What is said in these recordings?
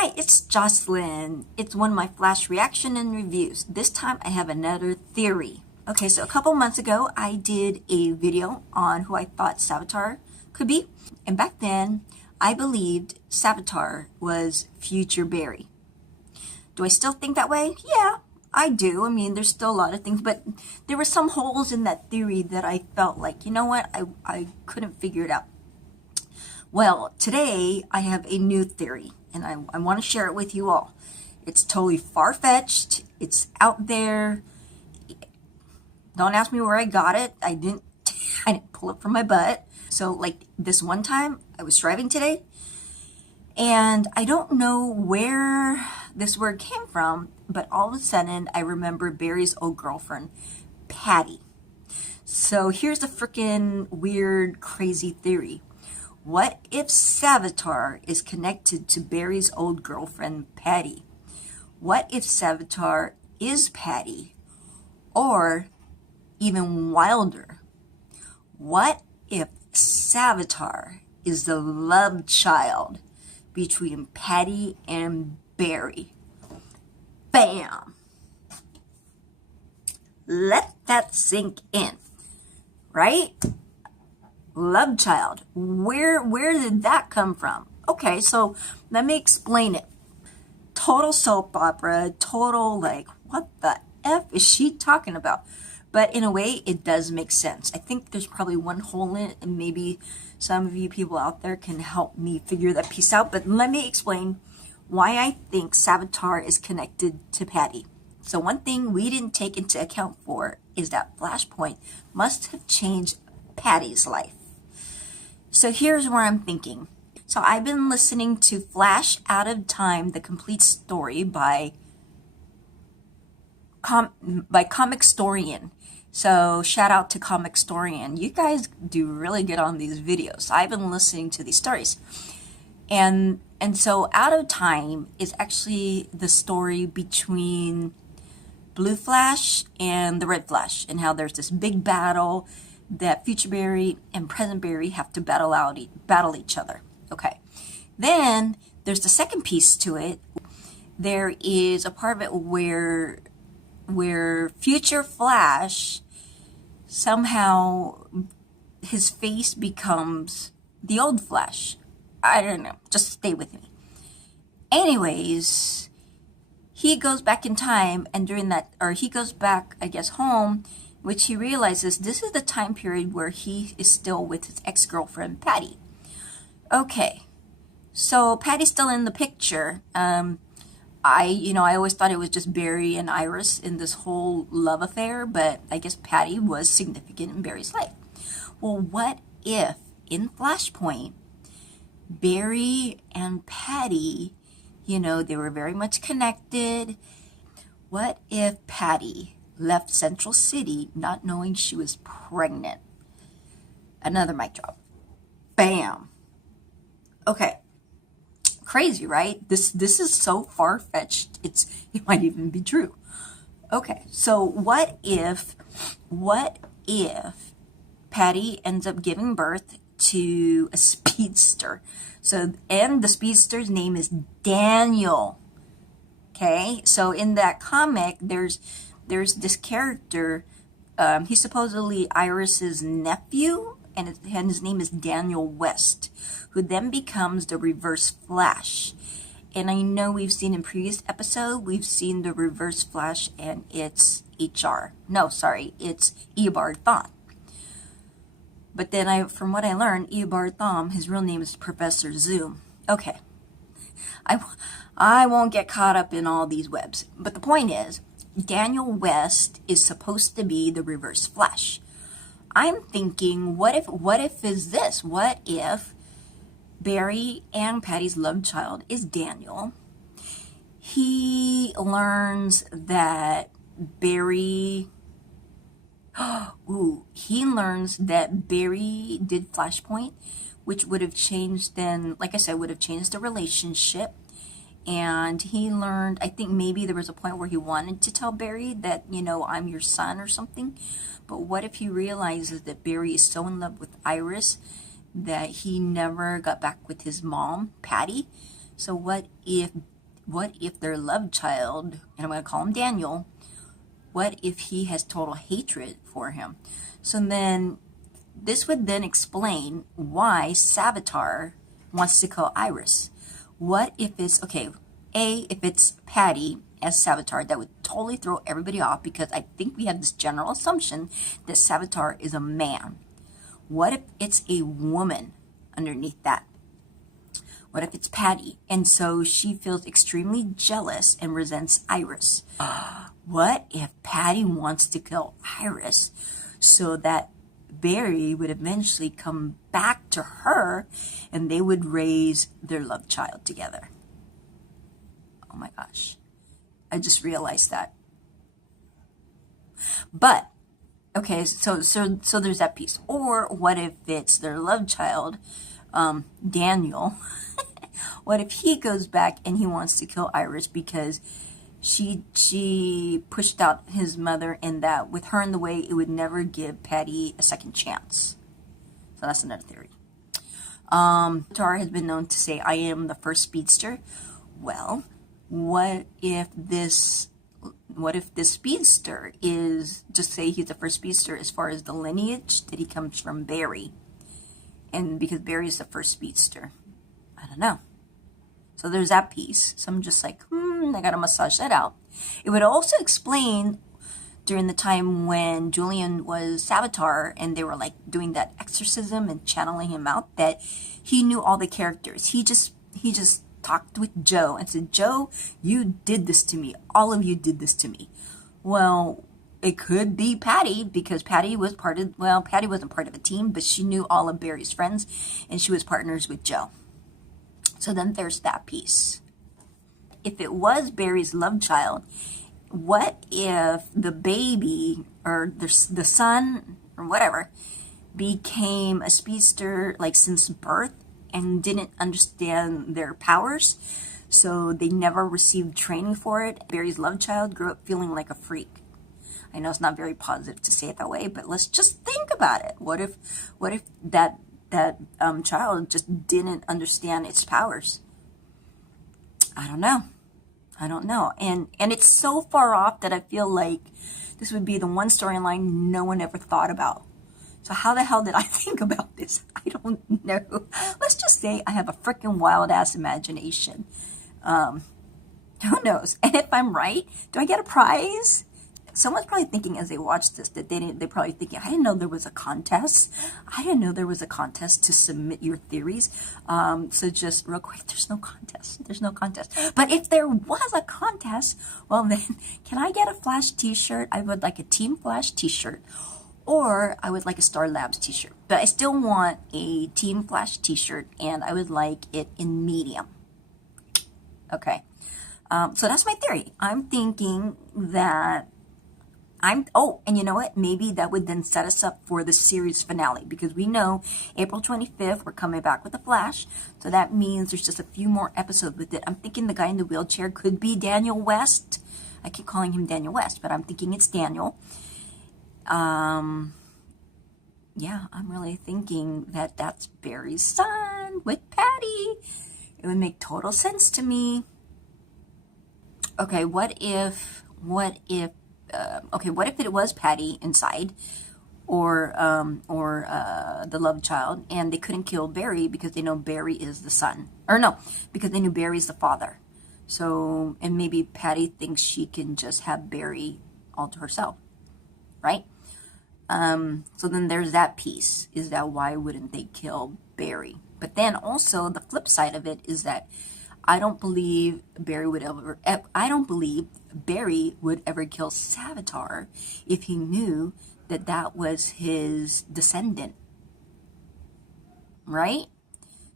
Hi, it's Jocelyn. It's one of my flash reaction and reviews. This time I have another theory. Okay, so a couple months ago I did a video on who I thought Savitar could be. And back then I believed Savitar was future Barry. Do I still think that way? Yeah, I do. I mean, there's still a lot of things, but there were some holes in that theory that I felt like, you know what, I couldn't figure it out. Well, today I have a new theory, and I want to share it with you all. It's totally far-fetched. It's out there. Don't ask me where I got it. I didn't pull it from my butt. So like this one time, I was driving today, and I don't know where this word came from, but all of a sudden I remember Barry's old girlfriend, Patty. So here's a freaking weird, crazy theory. What if Savitar is connected to Barry's old girlfriend, Patty? What if Savitar is Patty? Or even wilder, what if Savitar is the love child between Patty and Barry? Bam! Let that sink in, right? Love child. Where did that come from? Okay, so let me explain it. Total soap opera, total like, what the F is she talking about? But in a way, it does make sense. I think there's probably one hole in it, and maybe some of you people out there can help me figure that piece out. But let me explain why I think Savitar is connected to Patty. So one thing we didn't take into account for is that Flashpoint must have changed Patty's life. So here's where I'm thinking. So I've been listening to Flash Out of Time, the complete story by Comic Storian. So shout out to Comic Storian. You guys do really good on these videos. I've been listening to these stories. And so Out of Time is actually the story between Blue Flash and the Red Flash, and how there's this big battle that future Barry and present Barry have to battle each other. Okay. Then there's the second piece to it. There is a part of it where future Flash somehow his face becomes the old Flash. I don't know. Just stay with me. Anyways, he goes back in time, and during that, or he goes back, I guess, home, which he realizes this is the time period where he is still with his ex-girlfriend, Patty. Okay, so Patty's still in the picture. I always thought it was just Barry and Iris in this whole love affair, but I guess Patty was significant in Barry's life. Well, what if in Flashpoint, Barry and Patty, they were very much connected? What if Patty left Central City not knowing she was pregnant? Another mic drop. Bam. Okay. Crazy, right? This is so far-fetched, it might even be true. Okay, so what if Patty ends up giving birth to a speedster? So, and the speedster's name is Daniel. Okay, so in that comic, there's this character. He's supposedly Iris's nephew, and his name is Daniel West, who then becomes the Reverse Flash. And I know we've seen in previous episode, we've seen the Reverse Flash, and it's it's Eobard Thawne. But then from what I learned, Eobard Thawne, his real name is Professor Zoom. Okay, I won't get caught up in all these webs. But the point is, Daniel West is supposed to be the Reverse Flash. I'm thinking, what if is this? What if Barry and Patty's love child is Daniel? He learns that Barry did Flashpoint, which would have changed then, like I said, would have changed the relationship. And he learned, I think maybe there was a point where he wanted to tell Barry that, I'm your son or something. But what if he realizes that Barry is so in love with Iris that he never got back with his mom, Patty? So what if their love child, and I'm going to call him Daniel, what if he has total hatred for him? So then this would then explain why Savitar wants to kill Iris. What if it's, okay, if it's Patty as Savitar, that would totally throw everybody off, because I think we have this general assumption that Savitar is a man. What if it's a woman underneath that? What if it's Patty, and so she feels extremely jealous and resents Iris? What if Patty wants to kill Iris so that Barry would eventually come back to her and they would raise their love child together? Oh my gosh. I just realized that. But, okay, so there's that piece. Or what if it's their love child, Daniel? What if he goes back and he wants to kill Iris because she pushed out his mother, and that with her in the way, it would never give Patty a second chance? So that's another theory. Tar has been known to say, I am the first speedster. Well, what if this speedster is, just say he's the first speedster as far as the lineage, that he comes from Barry, and because Barry is the first speedster? I don't know. So there's that piece. So I'm just like, I gotta massage that out. It would also explain during the time when Julian was Savitar and they were like doing that exorcism and channeling him out, that he knew all the characters. He just talked with Joe and said, Joe, you did this to me. All of you did this to me. Well, it could be Patty, because Patty was Patty wasn't part of a team, but she knew all of Barry's friends and she was partners with Joe. So then there's that piece. If it was Barry's love child, what if the baby or the son or whatever became a speedster like since birth and didn't understand their powers, so they never received training for it? Barry's love child grew up feeling like a freak. I know it's not very positive to say it that way, but let's just think about it. What if that child just didn't understand its powers? I don't know. And it's so far off that I feel like this would be the one storyline no one ever thought about. So how the hell did I think about this? I don't know. Let's just say I have a freaking wild ass imagination. Who knows? And if I'm right, do I get a prize? Someone's probably thinking as they watch this that they're probably thinking, I didn't know there was a contest. I didn't know there was a contest to submit your theories. So just real quick, there's no contest. There's no contest. But if there was a contest, well then, can I get a Flash t-shirt? I would like a Team Flash t-shirt. Or I would like a Star Labs t-shirt. But I still want a Team Flash t-shirt, and I would like it in medium. Okay. So that's my theory. I'm thinking that and you know what? Maybe that would then set us up for the series finale, because we know April 25th, we're coming back with The Flash. So that means there's just a few more episodes with it. I'm thinking the guy in the wheelchair could be Daniel West. I keep calling him Daniel West, but I'm thinking it's Daniel. Yeah, I'm really thinking that that's Barry's son with Patty. It would make total sense to me. Okay, what if it was Patty inside, or the love child, and they couldn't kill Barry because they know Barry is the son, or no, because they knew Barry's the father. So, and maybe Patty thinks she can just have Barry all to herself, right? So then there's that piece, is that why wouldn't they kill Barry? But then also the flip side of it is that I don't believe Barry would ever kill Savitar if he knew that that was his descendant, right?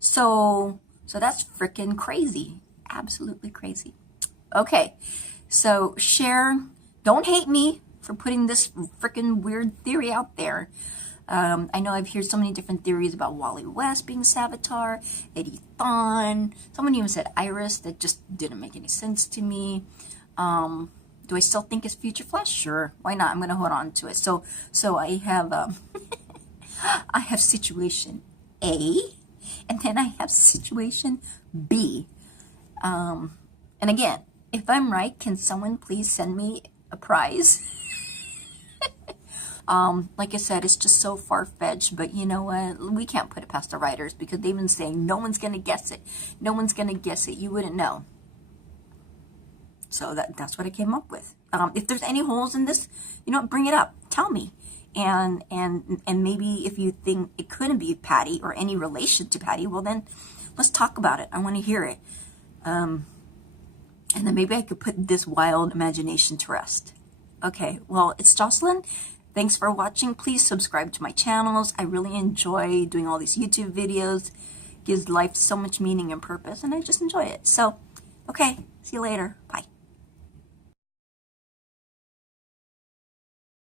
So that's freaking crazy, absolutely crazy. Okay, so share. Don't hate me for putting this freaking weird theory out there. I know I've heard so many different theories about Wally West being Savitar, Eddie Thawne. Someone even said Iris. That just didn't make any sense to me. Do I still think it's Future Flash? Sure, why not? I'm gonna hold on to it. So I have I have situation A, and then I have situation B. And again, if I'm right, can someone please send me a prize? Like I said, it's just so far-fetched, but you know what? We can't put it past the writers because they've been saying no one's going to guess it. No one's going to guess it. You wouldn't know. So that's what I came up with. If there's any holes in this, you know, bring it up. Tell me. And maybe if you think it couldn't be Patty or any relation to Patty, well then let's talk about it. I want to hear it. And then maybe I could put this wild imagination to rest. Okay, well, it's Jocelyn. Thanks for watching. Please subscribe to my channels. I really enjoy doing all these YouTube videos. Gives life so much meaning and purpose, and I just enjoy it. So, okay, see you later. Bye.